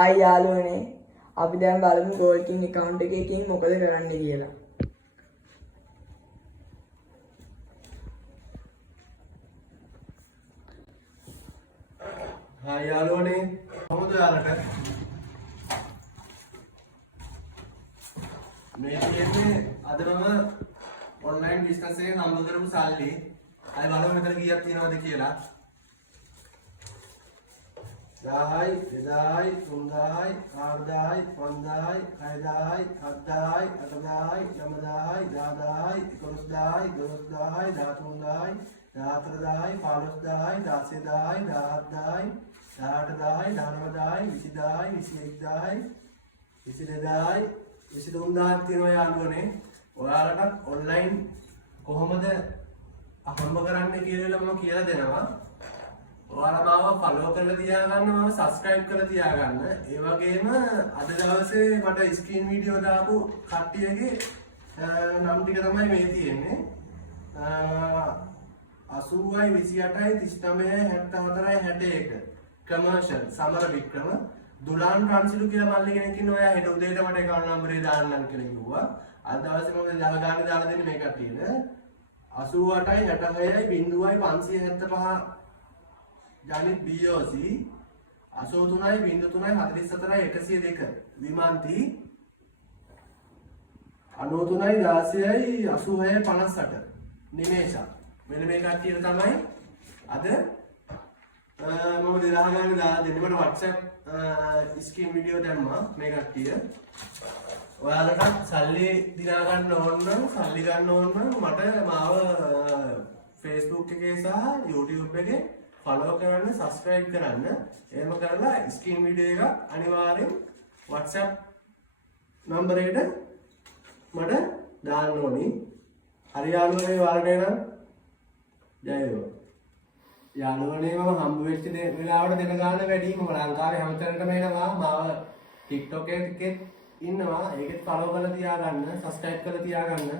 ආයි යාළුවනේ අපි දැන් බලමු Gold King account එකකින් මොකද කරන්න කියලා. හායි යාළුවනේ කොහොමද ඔයාලට? මේ කියන්නේ අද මම ඔන්ලයින් බිස්නස් එකෙන් හම්බ කරපු සල්ලි අය බලමු මෙතන කීයක් තියෙනවද කියලා. 1000යි 2000යි 3000යි 4000යි 5000යි 6000යි 7000යි 8000යි 9000යි 10000යි 11000යි 12000යි 13000යි 14000යි 15000යි 16000යි 17000යි 18000යි 19000යි 20000යි 21000යි 22000යි 23000ක් තියෙනවා යාළුවනේ. ඔයාලට ඔන්ලයින් කොහොමද හම්බ කරන්නේ කියලා මම කියලා දෙනවා. ඔයාලා මාව ෆලෝ කරලා තියාගන්න, මම සබ්ස්ක්‍රයිබ් කරලා තියාගන්න. ඒ වගේම අද දවසේ මට ස්ක්‍රීන් වීඩියෝ දාපු කට්ටියගේ නම් ටික තමයි මේ තියෙන්නේ. 80යි 28යි 39යි 74යි 61 කමර්ෂල් සමර වික්‍රම දුලාන් රන්සිලු කියලා මල්ලි කෙනෙක් ඉන්නවා. එයා හෙට උදේට මට account number එක දාන්නම් කියලා කිව්වා. අද දවසේ මම දහ ගානේ දාලා දෙන්නේ මේ කට්ටියට. 88යි 66යි 0යි 575 ජනිත් BOC 83යි 03යි 44යි 102 විමාන්ති 93යි 16යි 86යි 58 නිමේෂා. මෙන්න මේ කට්ටියට තමයි අද මම 2000 ගානේ දාලා දෙන්නේ. මට WhatsApp ස්ක්‍රීන් වීඩියෝ දැම්මා මේ කට්ටිය. ඔයාලට සල්ලි දිනා ගන්න ඕන නම් සල්ලි ගන්න ඕන නම් මට මාව Facebook එකේ සහ YouTube එකේ ෆලෝ කරන්න, සබ්ස්ක්‍රයිබ් කරන්න. එහෙම කරලා ස්ක්‍රීන් වීඩියෝ එක අනිවාර්යෙන් WhatsApp නම්බර් එකට මට දාන්න ඕනි. හරි යාළුවනේ ඔයාලට එනම් ජය වේවා. යාළුවනේ මම හම්බ වෙච්ච වෙලාවට දෙන ගාන වැඩි. මම ලංකාවේ හැමතැනටම එනවා. මාව TikTok එකේ ඉන්නවා. ඒකෙත් ෆලෝ කරලා තියාගන්න, සබ්ස්ක්‍රයිබ් කරලා තියාගන්න.